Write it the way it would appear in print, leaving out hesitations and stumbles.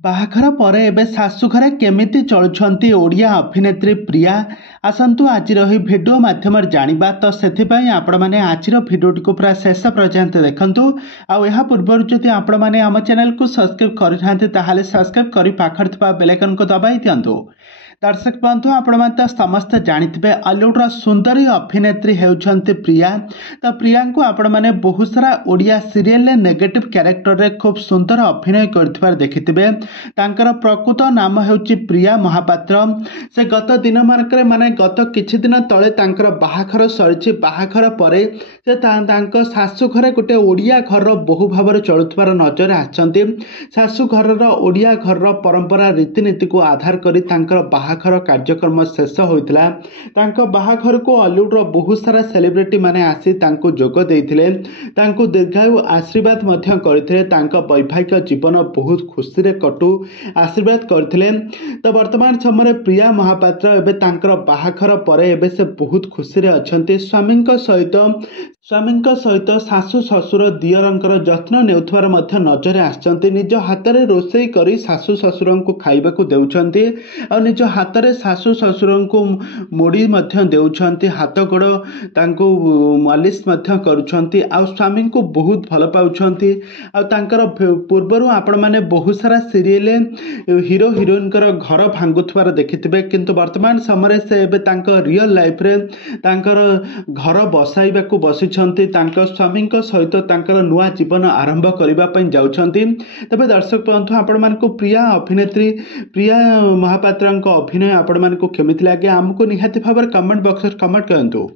ବାହାଘର ପରେ ଏବେ ଶାଶୁଘରେ କେମିତି ଚଳୁଛନ୍ତି ଓଡ଼ିଆ ଅଭିନେତ୍ରୀ ପ୍ରିୟା? ଆସନ୍ତୁ ଆଜିର ଏହି ଭିଡ଼ିଓ ମାଧ୍ୟମରେ ଜାଣିବା। ତ ସେଥିପାଇଁ ଆପଣମାନେ ଆଜିର ଭିଡ଼ିଓଟିକୁ ପୁରା ଶେଷ ପର୍ଯ୍ୟନ୍ତ ଦେଖନ୍ତୁ। ଆଉ ଏହା ପୂର୍ବରୁ ଯଦି ଆପଣମାନେ ଆମ ଚ୍ୟାନେଲକୁ ସବସ୍କ୍ରାଇବ୍ କରିନାହାନ୍ତି ତାହେଲେ ସବସ୍କ୍ରାଇବ୍ କରି ପାଖରେ ଥିବା ବେଲ୍ ଆଇକନକୁ ଦବାଇ ଦିଅନ୍ତୁ। दर्शक बंधु आपने तो समस्ते जानते ऑलीवुड्र सुंदरी अभिनेत्री होती प्रिया। तो प्रिया को आपण मैंने बहुत सारा ओडिया सीरियल नेगेटिव कैरेक्टर रे खूब सुंदर अभिनय कर देखिथे। प्रकृत नाम हूँ प्रिया महापात्र। से गत दिन मानक माने गत किछि दिन तले बाहाघर सरी। बाहाघर पर से शाशु घरे गोटे ओडिया घर बहु भाव चलुवार नजर आछंती। शाशु घर ओडिया घर परंपरा रीतिनीति को आधार करी बाहाघर कार्यक्रम शेष होता। बाहाघर को ऑलीवुड्र बहुत सारा सेलिब्रिटी माने आसी जोग देइथिले। दीर्घायु आशीर्वाद करते। वैवाहिक जीवन बहुत खुशी रे कटु आशीर्वाद करते। तो वर्तमान समय प्रिया महापात्र एबे बाहाघर पर एबे से बहुत खुशी रे अछंती। स्वामी सहित शाशु शशुर दियरंकर जत्न नेउथवार मध्य नजर आछंती। निज हाथ में रोषेई करी शाशु शशुर को खाइबा को देउछंती। और निज हाथ में शाशु शशुर को मोड़ी देउछंती। हाथ गोड़ तांको मालिश करुछंती। आ स्वामी को बहुत भल पाउछंती। आ तांकर पूर्वरु आपण माने बहुत सारा सीरियल हीरो हीरोइन घर भांगुथवार देखिथिबे। किंतु वर्तमान समय से एबे तांकर रियल लाइफ रे तांकर घर बसाइबा को बसिछंती। तांकर स्वामी सहित तांकर नुआ जीवन आरंभ करबा पई जाउछंती। तबे दर्शक बंधु आपण मानको प्रिया अभिनेत्री प्रिया महापात्र अभिनय आपण मानको केमिति लागे आमको निहाती भाव कमेंट बॉक्स में कमेंट करंतु।